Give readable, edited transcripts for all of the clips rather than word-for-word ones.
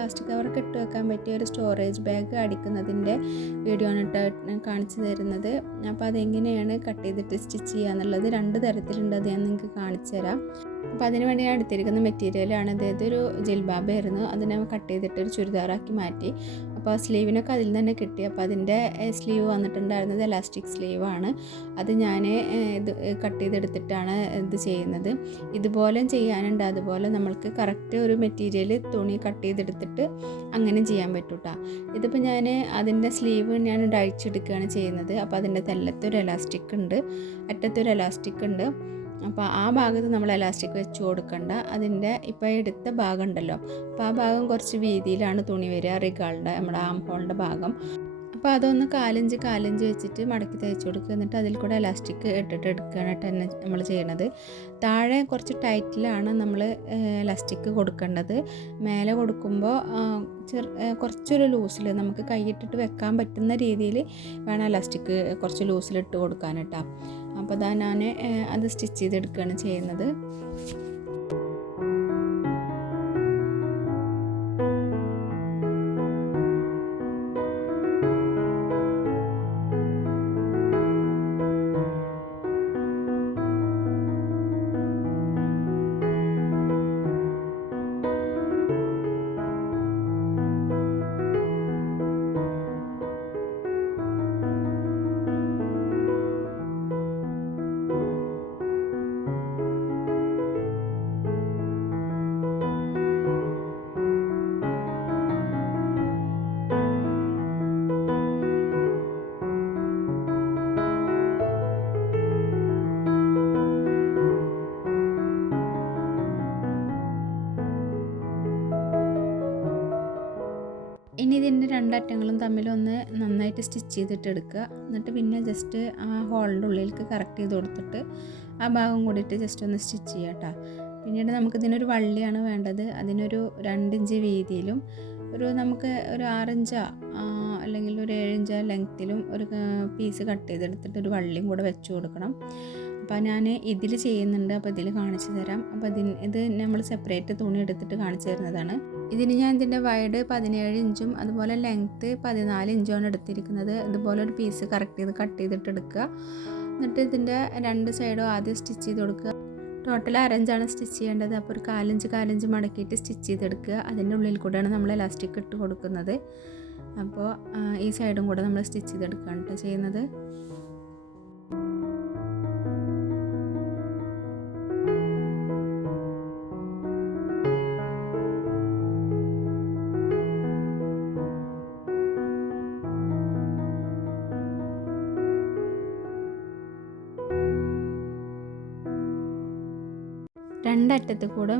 Plastic കവറൊക്കെ ഇട്ട് വെക്കാൻ പറ്റിയ ഒരു സ്റ്റോറേജ് ബാഗ് അടിക്കുന്നതിൻ്റെ വീഡിയോ ആണ് കാണിച്ചു തരുന്നത്. അപ്പോൾ അതെങ്ങനെയാണ് കട്ട് ചെയ്തിട്ട് സ്റ്റിച്ച് ചെയ്യുക എന്നുള്ളത് 2 തരത്തിലുണ്ട്. അത് ഞാൻ നിങ്ങൾക്ക് കാണിച്ചു തരാം. അപ്പോൾ അതിന് വേണ്ടി ഞാൻ എടുത്തിരിക്കുന്ന മെറ്റീരിയലാണ് ഇതൊരു ജിൽബാബായിരുന്നു. അതിനെ കട്ട് ചെയ്തിട്ട് ഒരു ചുരിദാറാക്കി മാറ്റി. അപ്പോൾ സ്ലീവിനൊക്കെ അതിൽ തന്നെ കിട്ടി. അപ്പോൾ അതിൻ്റെ സ്ലീവ് വന്നിട്ടുണ്ടായിരുന്നത് എലാസ്റ്റിക് സ്ലീവാണ്. അത് ഞാൻ ഇത് കട്ട് ചെയ്തെടുത്തിട്ടാണ് ഇത് ചെയ്യുന്നത്. ഇതുപോലെ ചെയ്യാനുണ്ട്. അതുപോലെ നമ്മൾക്ക് കറക്റ്റ് ഒരു മെറ്റീരിയൽ തുണി കട്ട് ചെയ്തെടുത്തിട്ട് അങ്ങനെ ചെയ്യാൻ പറ്റും കേട്ടോ. ഇതിപ്പോൾ ഞാൻ അതിൻ്റെ സ്ലീവ് ഞാൻ അഴിച്ചെടുക്കുകയാണ് ചെയ്യുന്നത്. അപ്പോൾ അതിൻ്റെ തെല്ലത്തൊരു എലാസ്റ്റിക് ഉണ്ട്, അറ്റത്തൊരു എലാസ്റ്റിക് ഉണ്ട്. അപ്പോൾ ആ ഭാഗത്ത് നമ്മൾ എലാസ്റ്റിക് വെച്ച് കൊടുക്കണ്ട. അതിൻ്റെ ഇപ്പോൾ എടുത്ത ഭാഗം ഉണ്ടല്ലോ, അപ്പോൾ ആ ഭാഗം കുറച്ച് വീതിയിലാണ് തുണി വരിക, റിഗാളിൻ്റെ നമ്മുടെ ആം ഹോളിൻ്റെ ഭാഗം. അപ്പോൾ അതൊന്ന് 4 ഇഞ്ച് വെച്ചിട്ട് മടക്കി തയ്ച്ച് കൊടുക്കുക. എന്നിട്ട് അതിൽ കൂടെ എലാസ്റ്റിക് ഇട്ടിട്ട് എടുക്കുകയാണ് തന്നെ നമ്മൾ ചെയ്യണത്. താഴെ കുറച്ച് ടൈറ്റിലാണ് നമ്മൾ എലാസ്റ്റിക് കൊടുക്കേണ്ടത്. മേലെ കൊടുക്കുമ്പോൾ കുറച്ചൊരു ലൂസിൽ നമുക്ക് കൈയിട്ടിട്ട് വെക്കാൻ പറ്റുന്ന രീതിയിൽ വേണം എലാസ്റ്റിക് കുറച്ച് ലൂസിലിട്ട് കൊടുക്കാൻ കേട്ടോ. അപ്പോൾ അതാ ഞാൻ അത് സ്റ്റിച്ച് ചെയ്തെടുക്കുകയാണ് ചെയ്യുന്നത്. ഇനി ഇതിൻ്റെ 2 അറ്റങ്ങളും തമ്മിലൊന്ന് നന്നായിട്ട് സ്റ്റിച്ച് ചെയ്തിട്ട് എടുക്കുക. എന്നിട്ട് പിന്നെ ജസ്റ്റ് ആ ഹോളിൻ്റെ ഉള്ളിലേക്ക് കറക്റ്റ് ചെയ്ത് കൊടുത്തിട്ട് ആ ഭാഗം കൂടിയിട്ട് ജസ്റ്റ് ഒന്ന് സ്റ്റിച്ച് ചെയ്യാം കേട്ടോ. പിന്നീട് നമുക്കിതിനൊരു വള്ളിയാണ് വേണ്ടത്. അതിനൊരു 2 ഇഞ്ച് വീതിയിലും നമുക്ക് ഒരു 6 ഇഞ്ചോ അല്ലെങ്കിൽ ഒരു 7 ഇഞ്ചോ ലെങ്ത്തിലും ഒരു പീസ് കട്ട് ചെയ്തെടുത്തിട്ട് ഒരു വള്ളിയും കൂടെ വെച്ച് കൊടുക്കണം. അപ്പോൾ ഞാൻ ഇതിൽ ചെയ്യുന്നുണ്ട്. അപ്പോൾ ഇതിൽ കാണിച്ചു തരാം. അപ്പോൾ ഇത് നമ്മൾ സെപ്പറേറ്റ് തുണി എടുത്തിട്ട് കാണിച്ചു തരുന്നതാണ്. ഇതിന് ഞാൻ ഇതിൻ്റെ വൈഡ് 17 ഇഞ്ചും അതുപോലെ ലെങ്ത്ത് 14 ഇഞ്ചുമാണ് എടുത്തിരിക്കുന്നത്. ഇതുപോലെ ഒരു പീസ് കറക്റ്റ് ചെയ്ത് കട്ട് ചെയ്തിട്ട് എടുക്കുക. എന്നിട്ട് ഇതിൻ്റെ 2 സൈഡും ആദ്യം സ്റ്റിച്ച് ചെയ്ത് കൊടുക്കുക. ടോട്ടൽ 1/2 ഇഞ്ചാണ് സ്റ്റിച്ച് ചെയ്യേണ്ടത്. അപ്പോൾ ഒരു 4 ഇഞ്ച് മടക്കിയിട്ട് സ്റ്റിച്ച് ചെയ്തെടുക്കുക. അതിൻ്റെ ഉള്ളിൽ കൂടെയാണ് നമ്മൾ എലാസ്റ്റിക് ഇട്ട് കൊടുക്കുന്നത്. അപ്പോൾ ഈ സൈഡും കൂടെ നമ്മൾ സ്റ്റിച്ച് ചെയ്തെടുക്കുകയാണ് കേട്ടോ ചെയ്യുന്നത്. രണ്ടറ്റത്ത് കൂടെ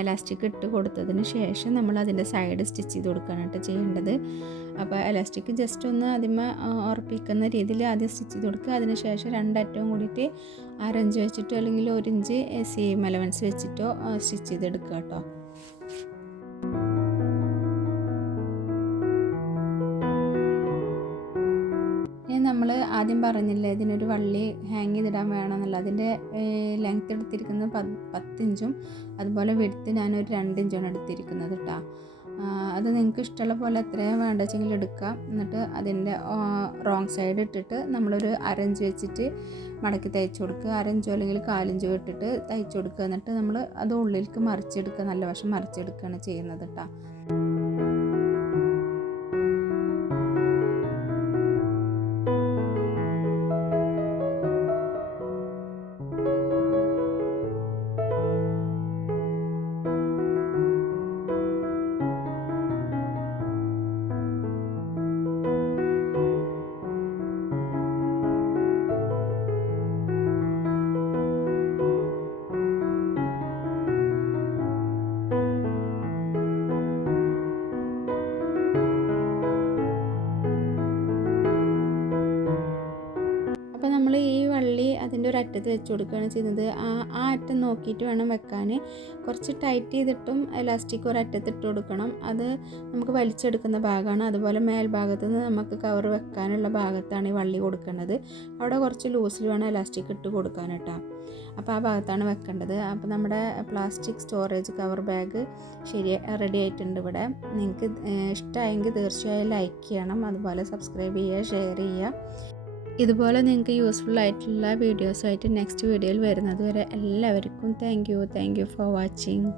എലാസ്റ്റിക് ഇട്ട് കൊടുത്തതിന് ശേഷം നമ്മൾ അതിൻ്റെ സൈഡ് സ്റ്റിച്ച് ചെയ്ത് കൊടുക്കാനായിട്ട് ചെയ്യേണ്ടത്. അപ്പോൾ എലാസ്റ്റിക് ജസ്റ്റ് ഒന്ന് ആദ്യമേ ഉറപ്പിക്കുന്ന രീതിയിൽ ആദ്യം സ്റ്റിച്ച് ചെയ്ത് കൊടുക്കുക. അതിന് ശേഷം 2 അറ്റവും കൂടിയിട്ട് 1/2 ഇഞ്ച് വെച്ചിട്ടോ അല്ലെങ്കിൽ 1 ഇഞ്ച് സീം അലവൻസ് വെച്ചിട്ടോ സ്റ്റിച്ച് ചെയ്തെടുക്കുക കേട്ടോ. നമ്മൾ ആദ്യം പറഞ്ഞില്ലേ ഇതിനൊരു വള്ളി ഹാങ് ചെയ്തിടാൻ വേണമെന്നുള്ള, അതിൻ്റെ ലെങ്ത്ത് എടുത്തിരിക്കുന്നത് 10 ഇഞ്ചും അതുപോലെ വിഡ്ത്ത് ഞാനൊരു 2 ഇഞ്ചാണ് എടുത്തിരിക്കുന്നത് കേട്ടോ. അത് നിങ്ങൾക്ക് ഇഷ്ടമുള്ള പോലെ എത്രയും വേണ്ട വെച്ചെങ്കിൽ എടുക്കാം. എന്നിട്ട് അതിൻ്റെ റോങ് സൈഡ് ഇട്ടിട്ട് നമ്മളൊരു 1/2 ഇഞ്ച് വെച്ചിട്ട് മടക്കി തയ്ച്ച് കൊടുക്കുക. 1/2 ഇഞ്ചോ അല്ലെങ്കിൽ 1/4 ഇഞ്ചോ ഇട്ടിട്ട് തയ്ച്ച് കൊടുക്കുക. എന്നിട്ട് നമ്മൾ അത് ഉള്ളിലേക്ക് മറിച്ചെടുക്കുക, നല്ല വശം മറിച്ചെടുക്കുകയാണ് ചെയ്യുന്നത് കേട്ടോ. നമ്മൾ ഈ വള്ളി അതിൻ്റെ ഒരു അറ്റത്ത് വെച്ച് കൊടുക്കുകയാണ് ചെയ്യുന്നത്. ആ അറ്റം നോക്കിയിട്ട് വേണം വെക്കാൻ. കുറച്ച് ടൈറ്റ് ചെയ്തിട്ടും എലാസ്റ്റിക് ഒരു അറ്റത്ത് ഇട്ട് കൊടുക്കണം. അത് നമുക്ക് വലിച്ചെടുക്കുന്ന ഭാഗമാണ്. അതുപോലെ മേൽഭാഗത്ത് നിന്ന് നമുക്ക് കവർ വെക്കാനുള്ള ഭാഗത്താണ് ഈ വള്ളി കൊടുക്കേണ്ടത്. അവിടെ കുറച്ച് ലൂസിൽ വേണം എലാസ്റ്റിക് ഇട്ട് കൊടുക്കാൻ കേട്ടോ. അപ്പോൾ ആ ഭാഗത്താണ് വെക്കേണ്ടത്. അപ്പോൾ നമ്മുടെ plastic storage cover bag ready ആയിട്ടുണ്ട് ഇവിടെ. നിങ്ങൾക്ക് ഇഷ്ടമായെങ്കിൽ തീർച്ചയായും ലൈക്ക് ചെയ്യണം, അതുപോലെ സബ്സ്ക്രൈബ് ചെയ്യുക, ഷെയർ ചെയ്യുക. ഇതുപോലെ നിങ്ങൾക്ക് യൂസ്ഫുൾ ആയിട്ടുള്ള വീഡിയോസുമായിട്ട് നെക്സ്റ്റ് വീഡിയോയിൽ വരുന്നത് വരെ എല്ലാവർക്കും താങ്ക് യു ഫോർ വാച്ചിങ്.